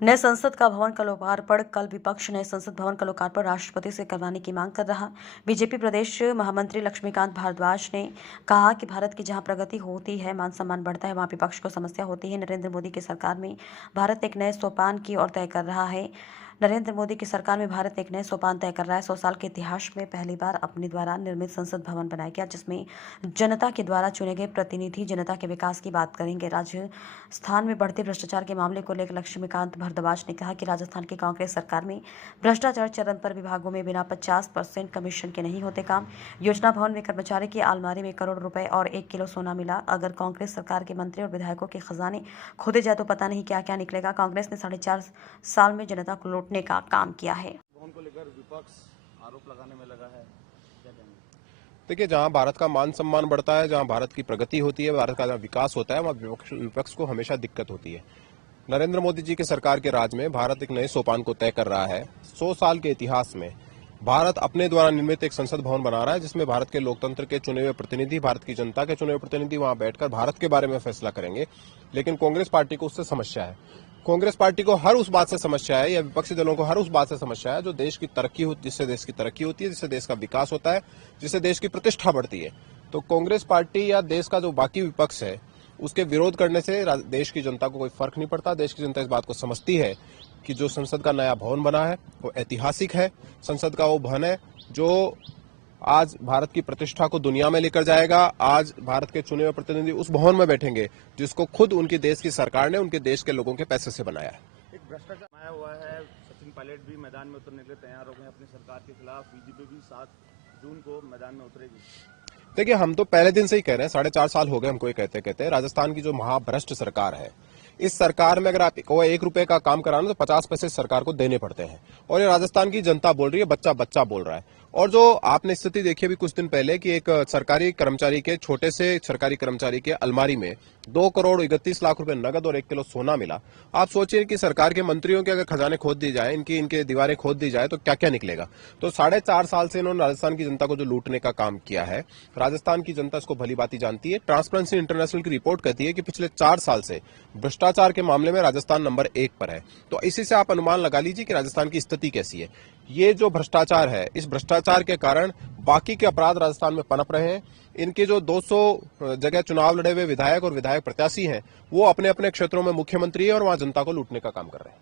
नए संसद का भवन का लोकार्पण। कल विपक्ष नए संसद भवन का लोकार्पण राष्ट्रपति से करवाने की मांग कर रहा। बीजेपी प्रदेश महामंत्री लक्ष्मीकांत भारद्वाज ने कहा कि भारत की जहां प्रगति होती है, मान सम्मान बढ़ता है, वहां विपक्ष को समस्या होती है। नरेंद्र मोदी की सरकार में भारत एक नए सोपान की ओर तय कर रहा है। नरेंद्र मोदी की सरकार में भारत एक नए सोपान तय कर रहा है। 100 साल के इतिहास में पहली बार अपने द्वारा निर्मित संसद भवन बनाया गया, जिसमें जनता के द्वारा चुने गए प्रतिनिधि जनता के विकास की बात करेंगे। राजस्थान में बढ़ते भ्रष्टाचार के मामले को लेकर लक्ष्मीकांत भारद्वाज ने कहा कि राजस्थान की कांग्रेस सरकार में भ्रष्टाचार चरम पर। विभागों में बिना 50% कमीशन के नहीं होते काम। योजना भवन में कर्मचारी की अलमारी में करोड़ रुपए और 1 किलो सोना मिला। अगर कांग्रेस सरकार के मंत्री और विधायकों के खजाने खोदे जाए तो पता नहीं क्या क्या निकलेगा। कांग्रेस ने 4.5 साल में जनता को लूटने का काम किया है। भवन को लेकर विपक्ष आरोप लगाने में लगा है, क्या कहेंगे? देखिए, जहां भारत का मान सम्मान बढ़ता है, जहां भारत की प्रगति होती है, भारत का जहां विकास होता है, वहां विपक्ष को हमेशा दिक्कत होती है। नरेंद्र मोदी जी की सरकार के राज में भारत एक नए सोपान को तय कर रहा है। 100 साल के इतिहास में भारत अपने द्वारा निर्मित एक संसद भवन बना रहा है, जिसमें भारत के लोकतंत्र के चुने हुए प्रतिनिधि, भारत की जनता के चुने हुए प्रतिनिधि वहां बैठकर भारत के बारे में फैसला करेंगे। लेकिन कांग्रेस पार्टी को उससे समस्या है। कांग्रेस पार्टी को हर उस बात से समस्या है, या विपक्षी दलों को हर उस बात से समस्या है जो देश की तरक्की होती, जिससे देश की तरक्की होती है, जिससे देश का विकास होता है, जिससे देश की प्रतिष्ठा बढ़ती है। तो कांग्रेस पार्टी या देश का जो बाकी विपक्ष है, उसके विरोध करने से देश की जनता को कोई फर्क नहीं पड़ता। देश की जनता इस बात को समझती है कि जो संसद का नया भवन बना है वो ऐतिहासिक है। संसद का वो भवन है जो आज भारत की प्रतिष्ठा को दुनिया में लेकर जाएगा। आज भारत के चुने हुए प्रतिनिधि उस भवन में बैठेंगे जिसको खुद उनकी देश की सरकार ने उनके देश के लोगों के पैसे से बनाया है। एक भ्रष्टाचार आया हुआ है। सचिन पायलट भी मैदान में उतरने के लिए तैयार हो गए अपनी सरकार के खिलाफ। बीजेपी भी 7 जून को मैदान में उतरेगी। देखिए, हम तो पहले दिन से ही कह रहे हैं, 4.5 साल हो गए हमको ये कहते कहते। राजस्थान की जो महाभ्रष्ट सरकार है, इस सरकार में अगर आपको 1 रुपए का काम कराना तो 50 पैसे सरकार को देने पड़ते हैं। और ये राजस्थान की जनता बोल रही है, बच्चा बच्चा बोल रहा है। और जो आपने स्थिति देखी अभी कुछ दिन पहले कि एक सरकारी कर्मचारी के, छोटे से सरकारी कर्मचारी के अलमारी में 2 करोड़ 31 लाख रुपए नगद और 1 किलो सोना मिला। आप सोचिए कि सरकार के मंत्रियों के अगर खजाने खोद दी जाए, इनके दीवारें खोद दी जाए तो क्या क्या निकलेगा। तो 4.5 साल से इन्होंने राजस्थान की जनता को जो लूटने का काम किया है, राजस्थान की जनता इसको भली बात जानती है। ट्रांसपेरेंसी इंटरनेशनल की रिपोर्ट कहती है कि पिछले 4 साल से भ्रष्टाचार के मामले में राजस्थान नंबर 1 पर है। तो इसी से आप अनुमान लगा लीजिए कि राजस्थान की स्थिति कैसी है। ये जो भ्रष्टाचार है, इस भ्रष्टाचार के कारण बाकी के अपराध राजस्थान में पनप रहे हैं। इनके जो 200 जगह चुनाव लड़े हुए विधायक और विधायक प्रत्याशी हैं, वो अपने अपने क्षेत्रों में मुख्यमंत्री है और वहां जनता को लूटने का काम कर रहे हैं।